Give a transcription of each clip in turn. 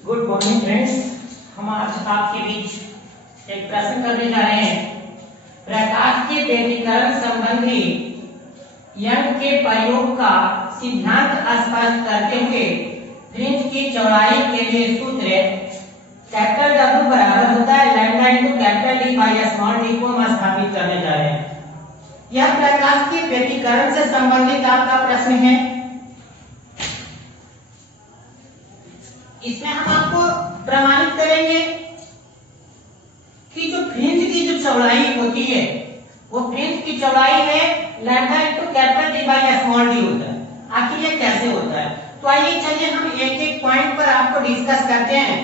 Good morning friends. हम आज आपके बीच एक प्रश्न करने जा रहे हैं। प्रकाश के व्यतिकरण संबंधी यंग के प्रयोग का सिद्धांत स्पष्ट करते हुए फ्रिंज की चौड़ाई के लिए सूत्र कैपिटल W बराबर होता है lambda into capital D by small d को हम स्थापित करने जा रहे हैं। यह प्रकाश के व्यतिकरण से संबंधित आपका प्रश्न है। इसमें हम आपको प्रमाणित करेंगे कि जो फ्रिंज की जो चौड़ाई होती है वो फ्रिंज की चौड़ाई है lambda into capital D by small d होता है। आखिर ये कैसे होता है? तो आइए चलिए हम एक एक पॉइंट पर आपको डिस्कस करते हैं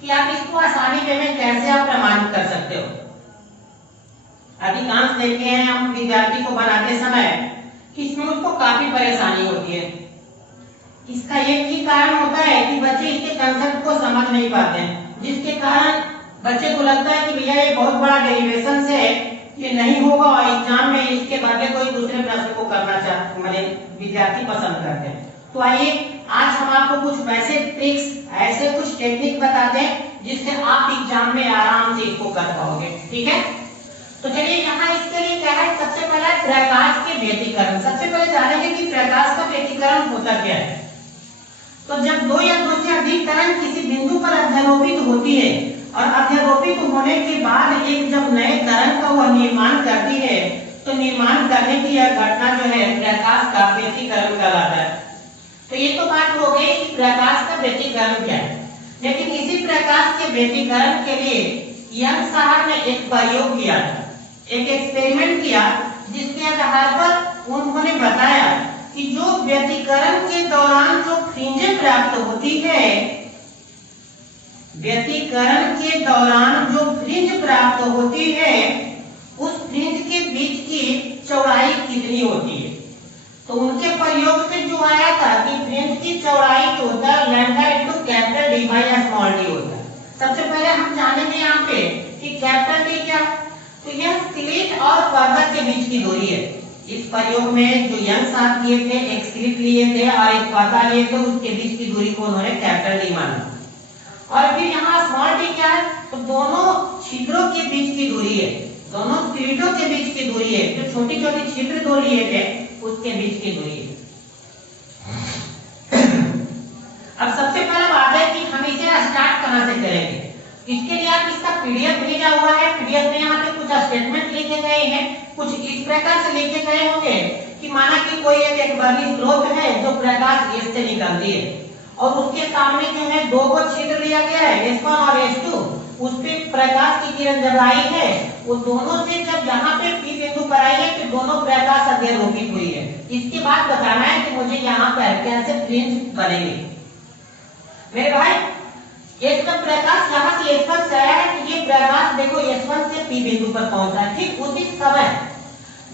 कि आप इसको आसानी में कैसे आप प्रमाणित कर सकते हो। अधिकांश देखे हैं हम विद्यार्थी को बनाते समय कि इसमें उसको काफी परेशानी होती है। इसका एक ही कारण होता है कि बच्चे इसके कंसेप्ट को समझ नहीं पाते हैं, जिसके कारण बच्चे को लगता है कि भैया ये बहुत बड़ा डेरिवेशन है, ये नहीं होगा और एग्जाम में इसके बगैर कोई दूसरे प्रश्न को करना चाहते मतलब विद्यार्थी पसंद करते हैं। तो आइए आज हम आपको कुछ वैसे ट्रिक्स ऐसे कुछ टेक्निक बताते हैं जिससे आप एग्जाम में आराम से इसको कर पाओगे। ठीक है, तो चलिए यहाँ इसके लिए क्या है, सबसे पहला प्रकाश के व्यतिकरण। सबसे पहले जानेंगे कि प्रकाश का व्यतिकरण होता क्या है। तो जब दो या दो से अधिक तरंग किसी बिंदु पर अध्यारोपित होती है और अध्यारोपित होने के बाद एक जब नए तरंग का वह निर्माण करती है तो निर्माण करने की यह घटना जो है प्रकाश का व्यतिकरण कहलाता है। तो ये तो बात हो गई कि प्रकाश का व्यतिकरण क्या है। लेकिन इसी प्रकाश के व्यतिकरण के लिए यंग साहब ने एक प्रयोग किया, एक एक्सपेरिमेंट किया, जिसके आधार पर उन्होंने बताया कि जो व्यतिकरण के दौरान जो फ्रिंजें प्राप्त होती है, व्यतिकरण के दौरान जो फ्रिंज प्राप्त होती है उस फ्रिंज के बीच की चौड़ाई कितनी होती है। तो उनके प्रयोग से जो आया था कि फ्रिंज की चौड़ाई जो होता है lambda into capital D by small d होता है। सबसे पहले हम जानेंगे यहाँ पे कि कैपिटल D क्या, तो यह स्लिट और पर्दा के बीच की दूरी है। इस प्रयोग में जो यंग साहब किए थे, एक स्लिट लिए थे और एक पर्दा लिए थे, उसके बीच की दूरी को उन्होंने कैपिटल D माना। और फिर यहाँ स्मॉल d क्या है, तो दोनों छिद्रों के बीच की दूरी है, दोनों स्लिटों के बीच की दूरी है, जो छोटी छोटी छिद्र दो लिए थे उसके बीच की दूरी है। अब सबसे पहला बात है कि हम इसे स्टार्ट कहां से करेंगे। इसके लिए आप इसका पीडीएफ भेजा हुआ है, पीडीएफ में यहाँ पे कुछ स्टेटमेंट लिखे गए हैं, कुछ इस प्रकार से लिखे गए होंगे कि माना कि कोई एक बड़ी स्रोत है जो प्रकाश S से निकलती है और उसके सामने जो है दो को छिद्र लिया गया है S1 और S2, उस पे प्रकाश की किरण जब आई है वो दोनों से जब यहाँ पे P बिंदु पर आई है तो दोनों प्रकाश अध्यारोपित हुई है। इसके बाद बताना है कि मुझे यहाँ पर कैसे फ्रिंज बनेंगे। मेरे भाई एक जब प्रकाश यहाँ से S1 से आया है तो ये प्रकाश देखो S1 से P बिंदु पर पहुंचा है। ठीक उसी समय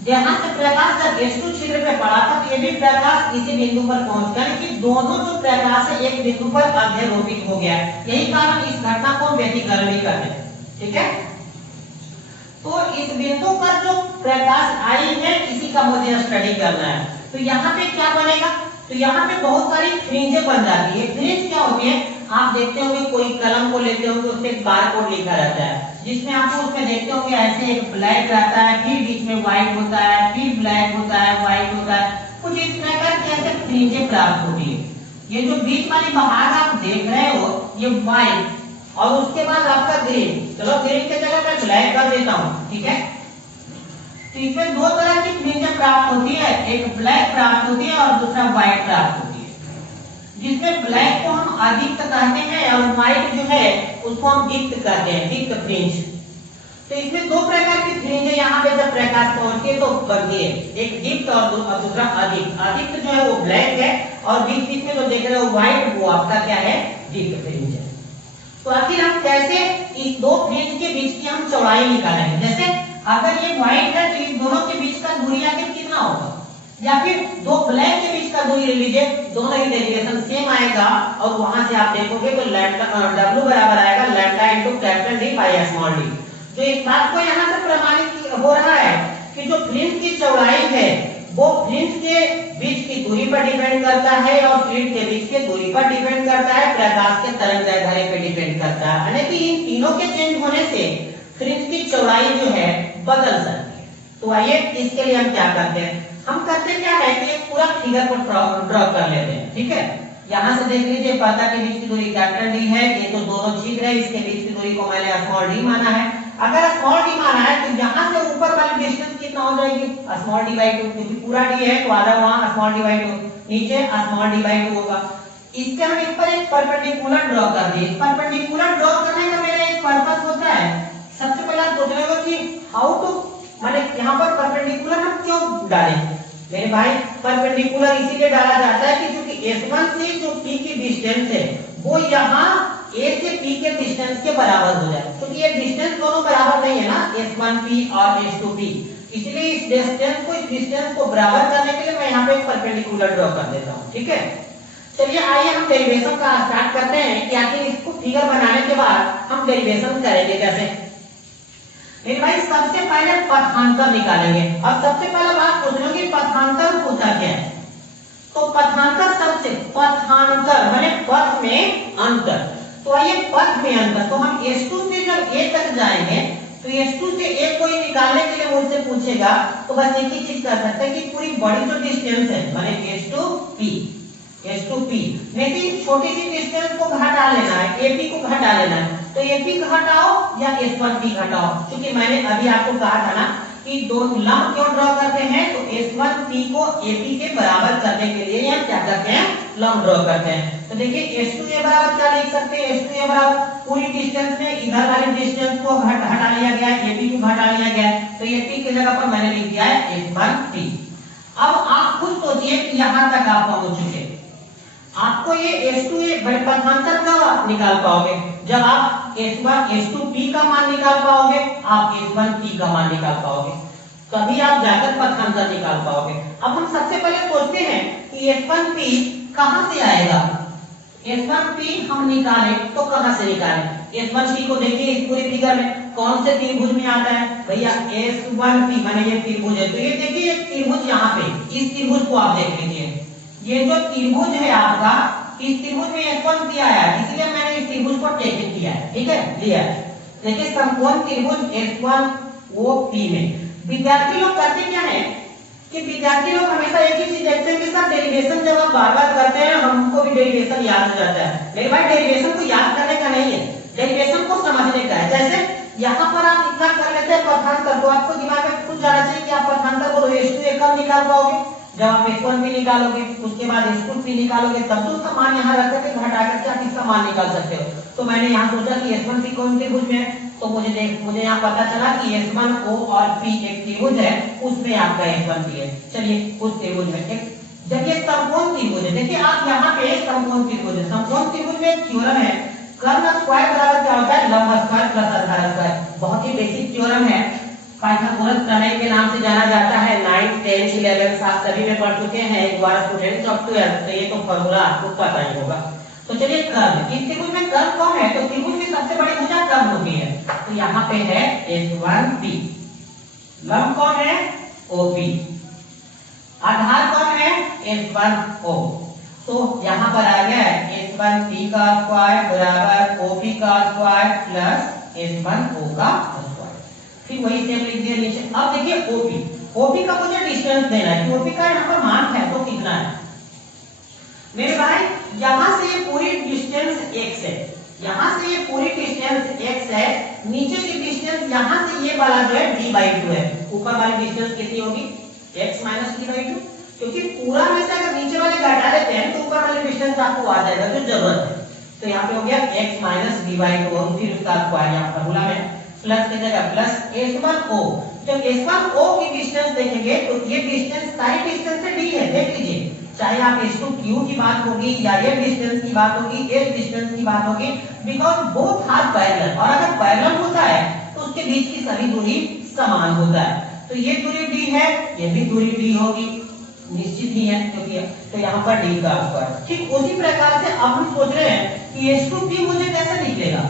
जहाँ से प्रकाश जब S2 छिद्र पे पड़ा था तो ये भी प्रकाश इसी बिंदु पर पहुंच गया, कि दोनों जो प्रकाश है एक बिंदु पर अध्यारोपित हो गया। यही कारण इस घटना को हम व्यतिकरण भी कहते हैं। ठीक है, तो इस बिंदु पर जो प्रकाश आई है इसी का मुझे स्टडी करना है। तो यहाँ पे क्या बनेगा, तो यहाँ पे बहुत सारी फ्रिंजें बन जाती है। फ्रिंज क्या होती है, आप देखते होंगे कोई कलम को लेते होंगे उससे बारकोड लिखा रहता है, जिसमें आपको उसमें देखते होंगे ऐसे एक ब्लैक रहता है, फिर बीच में व्हाइट होता है, फिर ब्लैक होता है, व्हाइट होता है, कुछ इस प्रकार की ऐसे फ्रिंजें प्राप्त होती है। ये जो बीच वाली भाग आप देख रहे हो ये व्हाइट और उसके बाद आपका ग्रीन, चलो ग्रीन की जगह मैं ब्लैक कर देता हूँ। ठीक है, तो इसमें दो तरह की फ्रिंजें प्राप्त होती है, एक ब्लैक प्राप्त होती है और दूसरा व्हाइट प्राप्त होती है। जिसमें ब्लैक को हम अधिक कहते हैं और व्हाइट जो है उसको हम दीप्त कहते हैं, दीप्त फ्रिंज। तो इसमें दो प्रकार की फ्रिंज है, यहाँ पे जब प्रकाश पहुंचती है तो बनती है, एक दीप्त और दूसरा अदीप्त। अदीप्त जो है वो ब्लैक है और बीच बीच में जो देख रहे हो व्हाइट वो आपका क्या है, दीप्त फ्रिंज है। तो आखिर हम कैसे इस दो फ्रिंज के बीच की हम चौड़ाई निकालेंगे। जैसे अगर ये व्हाइट है तो इस दोनों के बीच का दूरी आखिर कितना होगा, या फिर दो ब्लैक के बीच का दूरी ले लीजिए, दोनों ही डेरिवेशन सेम आएगा और वहां से आप देखोगे तो लैम्डा W बराबर आएगा lambda into capital D by small d। जो इस बात को यहाँ से प्रमाणित हो रहा है कि जो फ्रिंज की चौड़ाई है वो फ्लिंट के बीच की दूरी पर डिपेंड करता है और फ्लिंट के बीच की दूरी पर डिपेंड करता है, प्रकाश के तरंग दैर्ध्य पे डिपेंड करता है। यानी कि इन तीनों के चेंज होने से फ्रिंज की चौड़ाई जो है बदल सकती है। तो आइए इसके लिए हम क्या करते हैं, हम करते क्या है कि एक पूरा फिगर को ड्रॉ कर लेते हैं। ठीक है, यहाँ से देख लीजिए पर्दा के बीच की दूरी कैपिटल डी है, ये तो दोनों छिद्र है, इसके बीच की दूरी को मैंने स्मॉल डी माना है। अगर स्मॉल डी माना है तो यहाँ से ऊपर वाली डिस्टेंस कितना हो जाएगी, स्मॉल डी बाई 2, क्योंकि पूरा डी है तो आधा वहाँ स्मॉल डी बाई 2, नीचे स्मॉल डी बाई 2 होगा। इसके हम इस पर एक परपेंडिकुलर ड्रॉ कर दिए। परपेंडिकुलर ड्रॉ करने का मेरा एक पर्पस होता है, सबसे पहले आप सोच रहे हो कि हाउ टू, माने यहाँ पर परपेंडिकुलर हम क्यों डालें मेरे भाई। परपेंडिकुलर इसीलिए डाला जाता है कि क्योंकि S1 से जो P की डिस्टेंस है वो यहाँ A से P के डिस्टेंस के बराबर हो जाए, क्योंकि ये डिस्टेंस दोनों बराबर नहीं है ना, S1P और S2P, इसलिए इस डिस्टेंस को बराबर करने के लिए मैं यहाँ पे एक परपेंडिकुलर ड्रॉ कर देता हूँ। ठीक है, चलिए आइए हम डेरिवेशन का स्टार्ट करते हैं कि आखिर इसको फिगर बनाने के बाद हम डेरिवेशन करेंगे कैसे। मेरे भाई सबसे पहले पथांतर निकालेंगे। अब सबसे पहला बात पूछ लो कि पथांतर पूछा क्या है, तो पथांतर सबसे पथांतर माने पथ में अंतर। तो आइए पथ में अंतर, तो हम S2 से जब A तक जाएंगे तो S2 से A को निकालने के लिए मुझसे पूछेगा तो बस एक ही चीज कर सकते हैं कि पूरी बड़ी जो डिस्टेंस है माने S2P में से छोटी सी डिस्टेंस को घटा लेना है, AP को घटा लेना है। तो AP घटाओ या S1P घटाओ, क्योंकि मैंने अभी आपको कहा था ना कि दो लंब क्यों ड्रॉ करते हैं, तो S1P को AP के बराबर करने के लिए या क्या करते हैं, लंब ड्रॉ करते हैं। तो देखिए S2A बराबर क्या लिख सकते हैं, S2A बराबर पूरी डिस्टेंस में इधर वाली डिस्टेंस को हटा लिया गया है, AP को घटा लिया गया है, तो AP की जगह पर मैंने लिख दिया है S1P। अब आप खुद सोचिए कि यहाँ तक आप पहुंच चुके, आपको ये S2A पथांतर कब आप निकाल पाओगे, जब आप S2P का मान निकाल पाओगे, आप S1P का मान निकाल पाओगे, तभी आप जाकर पथांतर निकाल पाओगे। अब हम सबसे पहले सोचते हैं कि S1P कहां से आएगा। S1P हम निकाले तो कहां से निकालें, S1P को देखिए इस पूरी फिगर में कौन से त्रिभुज में आता है भैया, S1P माने ये त्रिभुज है, तो ये देखिए एक त्रिभुज यहाँ पे, इस त्रिभुज को आप देख लीजिए, ये जो त्रिभुज है आपका, इस त्रिभुज में S1P आया है, इसलिए मैंने इस त्रिभुज को टेक किया है। ठीक है, लिया है। देखिए समकोण त्रिभुज S1OP में विद्यार्थी लोग करते क्या है कि विद्यार्थी लोग हमेशा एक ही चीज देखते हैं कि सर डेरिवेशन जब आप बार-बार करते हैं हमको भी डेरिवेशन याद हो जाता है। मेरे भाई डेरिवेशन को याद करने का नहीं है, डेरिवेशन को समझने का है। जैसे यहाँ पर आप इतना कर लेते हैं पथांतर, तो आपको दिमाग में कुछ जाना चाहिए कि आप पथांतर को S2A कब निकाल पाओगे, जब आप S1P निकालोगे, उसके बाद S2P निकालोगे, तब तो उसका मान यहाँ रख करके घटा करके आप इसका मान निकाल सकते हो। तो मैंने यहाँ सोचा कि S1P कौन त्रिभुज में है, तो मुझे यहाँ पता चला कि S1O और P एक त्रिभुज है, उसमें आपका S1P है। चलिए उस त्रिभुज में एक, जब ये समकोण त्रिभुज है, देखिए आप यहाँ पे समकोण त्रिभुज है, समकोण त्रिभुज में एक थ्योरम है, कर्ण स्क्वायर बराबर क्या होता है, लंब स्क्वायर प्लस आधार स्क्वायर। बहुत ही बेसिक थ्योरम है, पाइथागोरस प्रमेय के नाम से जाना जाता है। 9, 10, 11 सात सभी में पढ़ चुके हैं, एक बार स्टूडेंट्स ऑफ 12, तो ये तो फॉर्मूला आपको पता ही होगा। तो चलिए कर्ण, इस त्रिभुज में कर्ण कौन है, तो त्रिभुज की सबसे बड़ी भुजा कर्ण होती है, तो यहाँ पे है S1P, लंब कौन है OP, आधार कौन है S1O, तो यहाँ पर आ गया S1P का स्क्वायर बराबर OP का स्क्वायर प्लस S1O का स्क्वायर, फिर वही सेम लिख दिया नीचे। अब देखिए OP का मुझे डिस्टेंस देना है, OP का यहाँ पर मान है तो कितना है मेरे भाई, यहाँ से ये पूरी डिस्टेंस x है, यहाँ से ये पूरी डिस्टेंस x है, नीचे की डिस्टेंस यहाँ से ये वाला जो है d/2 है, ऊपर वाली डिस्टेंस कितनी होगी x - d/2, क्योंकि पूरा में से अगर नीचे वाले घटा देते हैं तो ऊपर वाली डिस्टेंस आपको आ जाएगा जो जरूरत है। तो यहाँ पे हो गया x - d/2 और फिर उसका स्क्वायर यहाँ फॉर्मूला में प्लस की जगह प्लस S1O। जब S1O की डिस्टेंस देखेंगे तो ये डिस्टेंस सारी डिस्टेंस से d है, देख लीजिए, चाहे आप S2Q की बात होगी या ये डिस्टेंस की बात होगी, इस डिस्टेंस की बात होगी, बिकॉज बोथ आर पैरेलल, और अगर पैरेलल होता है तो उसके बीच की सभी दूरी समान होता है। तो ये दूरी d है, ये भी दूरी d होगी, निश्चित ही है, क्योंकि तो यहाँ पर d का स्क्वायर। ठीक उसी प्रकार से अब हम सोच रहे हैं कि S2P मुझे कैसे निकलेगा,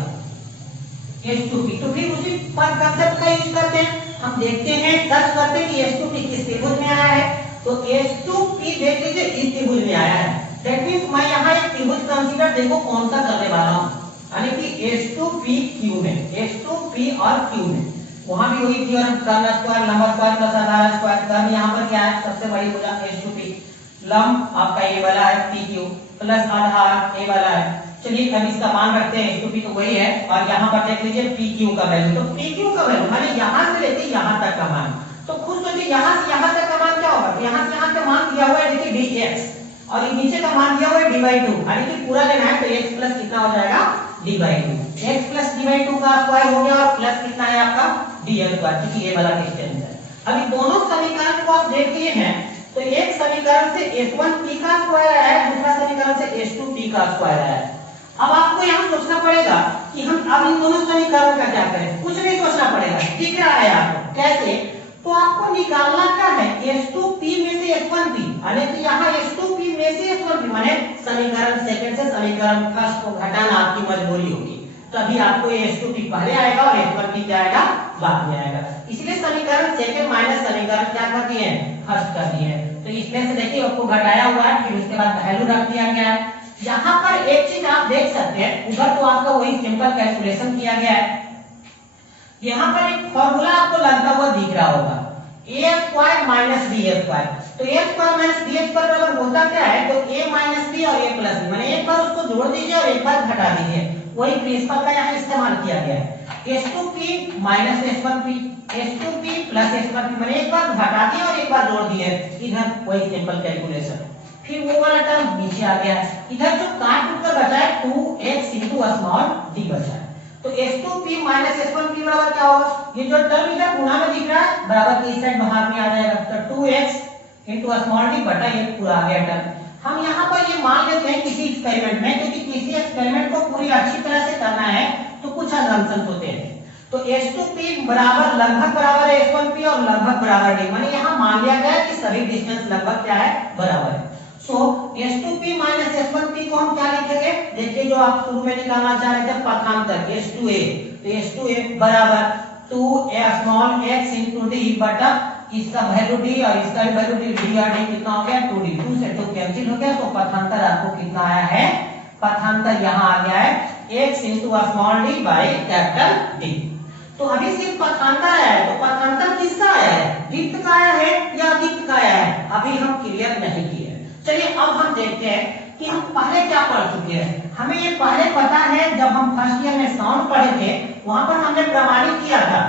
S2P, तो फिर उसी पर कांसेप्ट का यूज करते हैं, हम देखते हैं सर्च करते हैं कि S2P किस त्रिभुज में आया है, तो H2P देख लीजिए इस त्रिभुज में आया है। दैट मींस मैं यहाँ एक त्रिभुज कंसीडर देखो कौन सा करने वाला हूँ, यानी कि H2PQ में, H2P और Q में वहां भी वही थ्योरम कर्न स्क्वायर लंब स्क्वायर प्लस आधार स्क्वायर। कर्न यहाँ पर क्या है, सबसे बड़ी भुजा H2P, लंब आपका ये वाला है PQ प्लस आधार ये वाला है। चलिए अब इसका मान रखते हैं, H2P तो वही है, और यहाँ पर देख लीजिए PQ का वैल्यू, तो PQ का वैल्यू माने यहाँ से लेके यहाँ तक का मान। तो खुद सोचिए यहाँ से यहाँ तक का मान क्या होगा, तो यहाँ से यहाँ का मान दिया हुआ है देखिए dx, और नीचे का मान दिया हुआ है d/2, यानी कि पूरा लेना है तो x प्लस कितना हो जाएगा d/2, x प्लस d/2 का स्क्वायर हो गया, और प्लस कितना है आपका dl स्क्वायर, क्योंकि ये वाला डिस्टेंस है। अभी दोनों समीकरण को आप देख लिए हैं, तो एक समीकरण से H1P का स्क्वायर आया है, दूसरा समीकरण से H2P का स्क्वायर आया है। अब आपको यहाँ सोचना पड़ेगा कि हम अब इन दोनों समीकरण का क्या करें, कुछ नहीं सोचना पड़ेगा, दिख रहा है आपको कैसे, तो आपको निकालना क्या है H2P में से H1P, यानी कि यहाँ H2P में से H1P माने समीकरण सेकंड से समीकरण फर्स्ट को घटाना आपकी मजबूरी होगी, तभी आपको ये H2P पहले आएगा और H1P क्या आएगा बाद में आएगा। इसलिए समीकरण सेकंड माइनस समीकरण क्या कर दिए हैं, फर्स्ट कर दिए हैं। तो इसमें से देखिए आपको घटाया हुआ है, फिर उसके बाद वैल्यू रख दिया गया है। यहाँ पर एक चीज आप देख सकते हैं, उधर तो आपका वही सिंपल कैलकुलेशन किया गया है, यहाँ पर एक फॉर्मूला आपको लगता हुआ दिख रहा होगा a square minus b square. तो a square minus b square बराबर होता क्या है, तो a माइनस b और a प्लस b, माने एक बार उसको जोड़ दीजिए और एक बार घटा दीजिए, वही प्रिंसिपल का यहाँ इस्तेमाल किया गया है। H2P minus H1P, H2P plus H1P, माने एक बार घटा दिए और एक बार जोड़ दिए, इधर वही सिंपल कैलकुलेशन। फिर वो वाला टर्म नीचे आ गया, इधर जो काट उठ कर बचा है 2x into स्मॉल d बचा है। तो H2P माइनस H1P बराबर क्या होगा, ये जो टर्म इधर गुणा में दिख रहा है बराबर इस साइड बाहर में आ जाएगा, तो 2x into स्मॉल d बटा ये पूरा आ गया टर्म। हम यहाँ पर ये मान लेते हैं किसी एक्सपेरिमेंट में, क्योंकि किसी एक्सपेरिमेंट को पूरी अच्छी तरह से करना है तो कुछ असम्पशंस होते हैं। तो H2P बराबर लगभग बराबर है H1P और लगभग बराबर d, माने यहाँ मान लिया गया कि सभी डिस्टेंस लगभग क्या है, बराबर है। सो H2P माइनस H1P को हम क्या लिखेंगे, देखिए जो आप शुरू में निकालना चाह रहे थे पथांतर H2A, तो H2A बराबर 2a small x into d बटा इसका वैल्यू d और इसका भी वैल्यू d, d और d कितना हो गया 2d, 2 से 2 कैंसिल हो गया, तो पथांतर आपको कितना आया है, पथांतर यहाँ आ गया है x into small d by capital D। तो अभी सिर्फ पथांतर आया है, तो पथांतर किसका आया है, दीप्त का आया है या अदीप्त का आया है, अभी हम क्लियर नहीं किए। चलिए अब हम देखते हैं कि हम पहले क्या पढ़ चुके हैं। हमें ये पहले पता है, जब हम फर्स्ट ईयर में साउंड पढ़े थे वहां पर हमने प्रमाणित किया था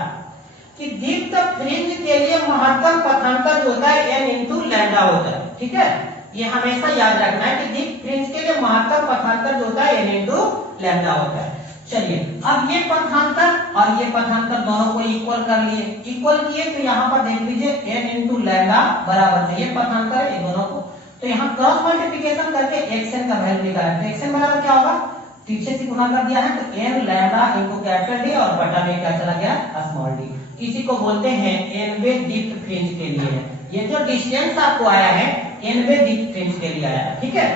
कि दीप्त फ्रिंज के लिए महत्तम पथांतर जो होता है n into लैम्डा होता है, ठीक है, ये हमेशा याद रखना है कि दीप्त फ्रिंज के लिए महत्तम पथांतर जो होता है n into लैम्डा होता है। चलिए अब ये पथांतर और ये पथांतर दोनों को इक्वल कर लिए, इक्वल किए तो यहाँ पर देख लीजिए n into लैम्डा बराबर है, ये पथांतर है दोनों को, तो यहाँ क्रॉस मल्टीप्लिकेशन करके xn का वैल्यू निकालें, तो xn बराबर क्या होगा, पीछे से गुणा कर दिया है तो n lambda into capital D और बटा में क्या चला गया स्मॉल d, इसी को बोलते हैं nवें दीप्त फ्रिंज के लिए है। ये जो डिस्टेंस आपको आया है nवें दीप्त फ्रिंज के लिए आया है, ठीक है।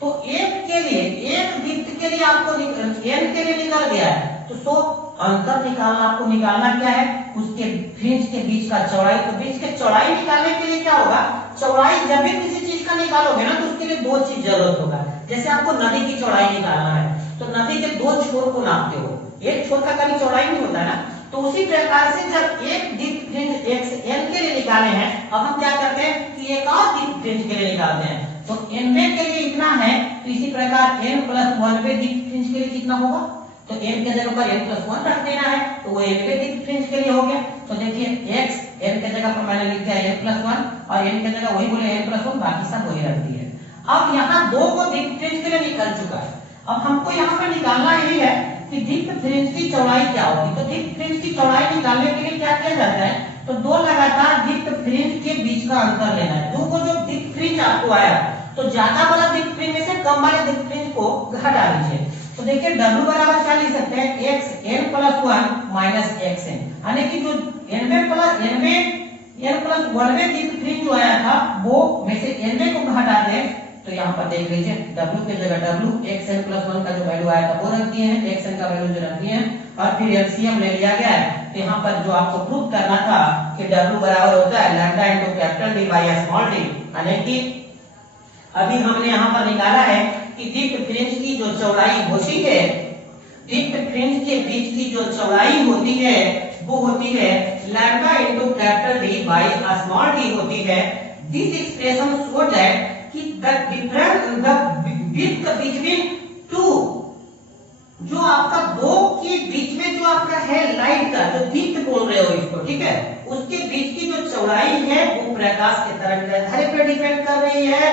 तो एक के लिए, एक दीप्त के लिए आपको n के लिए निकल गया है, तो सो अंतर निकालना, आपको निकालना क्या है, उसके फ्रिंज के बीच का चौड़ाई। तो बीच के चौड़ाई निकालने के लिए क्या होगा, चौड़ाई जब भी किसी चीज का निकालोगे ना तो उसके लिए दो चीज जरूरत होगा। जैसे आपको नदी की चौड़ाई निकालना है तो नदी के दो छोर को नापते हो, एक छोर का कभी चौड़ाई नहीं होता ना, तो उसी प्रकार से जब एक दीप्त फ्रिंज xn के लिए निकाले हैं, अब हम क्या करते हैं कि एक और दीप्त फ्रिंज के लिए निकालते हैं, तो nवें के लिए इतना है, तो इसी प्रकार n प्लस 1वें दीप्त फ्रिंज के लिए कितना होगा, तो n के जगह पर n प्लस 1 रख देना है, तो वो nवें दीप्त फ्रिंज के लिए हो गया। तो देखिए x n के जगह पर मैंने लिख दिया n प्लस 1 और n के जगह वही बोले n प्लस 1, बाकी सब वही रख दिए। अब यहाँ दो को दीप्त फ्रिंज के लिए निकल चुका है, अब हमको यहाँ पर निकालना यही है कि दीप्त फ्रिंज की चौड़ाई क्या होगी। तो दीप्त फ्रिंज की चौड़ाई निकालने के लिए क्या किया जाता है, तो दो लगातार दीप्त फ्रिंज के बीच का अंतर लेना है। दो को जो दीप्त फ्रिंज आपको आया तो ज्यादा वाला दीप्त फ्रिंज में से कम वाले दीप्त फ्रिंज को घटा लीजिए। तो देखिए W बराबर क्या लिख सकते हैं, xn प्लस 1 माइनस xn, यानी कि जो n प्लस 1वें दीप्त फ्रिंज जो आया था वो में से nवें को घटाते हैं, तो यहाँ पर देख लीजिए W के जगह W, xn प्लस 1 का जो वैल्यू आया था वो रख दिए हैं, xn का वैल्यू जो रख दिए हैं, और फिर एलसीएम ले लिया गया है तो यहाँ पर जो आपको प्रूव करना था कि W बराबर होता है lambda into capital D by small D, यानी कि अभी हमने यहाँ पर निकाला है कि दीप्त फ्रिंज की जो चौड़ाई होती है, दीप्त फ्रिंज के बीच की जो चौड़ाई होती है वो होती है lambda into capital D by small D होती है। दिस एक्सप्रेशन शो दैट कि the difference the width between two, जो आपका दो के बीच में जो आपका है लाइट का जो दीप्त बोल रहे हो इसको, ठीक है, उसके बीच की जो चौड़ाई है वो प्रकाश के तरंगदैर्घ्य पे डिपेंड कर रही है,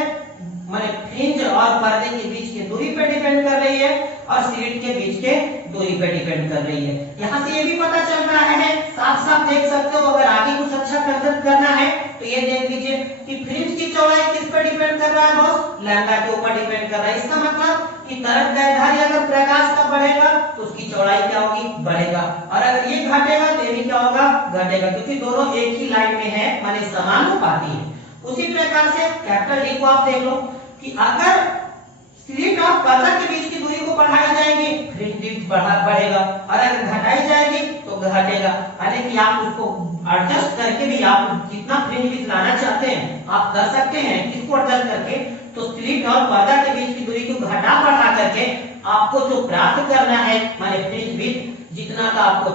माने फ्रिंज और पर्दे के बीच की दूरी पे डिपेंड कर रही है और स्लिट के बीच के दूरी पे डिपेंड कर रही है। यहाँ से ये भी पता चल रहा है, साफ साफ देख सकते हो। अगर आगे कुछ अच्छा कंसेप्ट करना है तो ये देख लीजिए कि फ्रिंज की चौड़ाई किस पर डिपेंड कर रहा है बॉस, लैम्डा के ऊपर डिपेंड कर रहा है। इसका मतलब कि तरंगदैर्घ्य अगर प्रकाश का बढ़ेगा तो उसकी चौड़ाई क्या होगी, बढ़ेगा, और अगर ये घटेगा तो ये क्या होगा, घटेगा, क्योंकि दोनों एक ही लाइन में है, माने समानुपाती है। उसी प्रकार से कैपिटल डी को आप देख लो कि अगर स्लिट और पर्दा के बीच की दूरी को बढ़ाई जाएगी फ्रिंज विड्थ बढ़ेगा, और अगर घटाई जाएगी तो घटेगा। यानी कि आप उसको एडजस्ट करके भी आप जितना फ्रिंज विड्थ लाना चाहते हैं आप कर सकते हैं। इसको एडजस्ट करके तो स्लिट और पर्दा के बीच की दूरी को घटा बढ़ा करके आपको जो प्राप्त करना है, माने फ्रिंज विड्थ जितना का आपको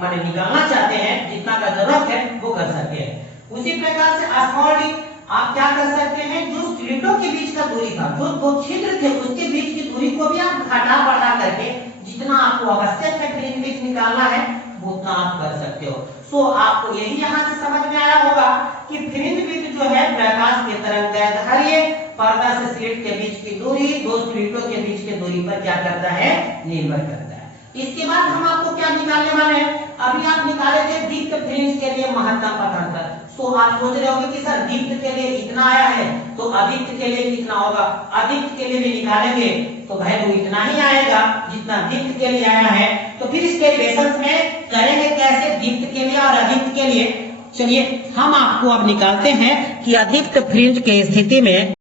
माने निकालना चाहते हैं, जितना का जरूरत है वो कर सकते हैं। उसी प्रकार से स्मॉल डी आप क्या कर सकते हैं, जो स्लिटों के बीच का दूरी था, जो दो छिद्र थे उसके बीच की दूरी को भी आप घटा बढ़ा करके जितना आपको आवश्यक है फ्रिंज विड्थ निकालना है वो उतना आप कर सकते हो। सो आपको यही यहाँ से समझ में आया होगा कि फ्रिंज विड्थ जो है प्रकाश के तरंगदैर्घ्य पर्दा से स्लिट के बीच की दूरी, दो स्लिटों के बीच की दूरी पर क्या करता है, निर्भर करता है। इसके बाद हम आपको क्या निकालने वाले हैं, अभी आप निकाले थे दीप्त फ्रिंज के लिए महत्तम पथांतर। तो आप सोच रहे होंगे कि सर दीप्त के लिए इतना आया है तो अदीप्त के लिए कितना होगा, अदीप्त के लिए भी निकालेंगे तो वैल्यू इतना ही आएगा जितना दीप्त के लिए आया है। तो फिर इस डेरिवेशंस में करेंगे कैसे दीप्त के लिए और अदीप्त के लिए। चलिए हम आपको अब निकालते हैं कि अदीप्त फ्रिंज के स्थिति में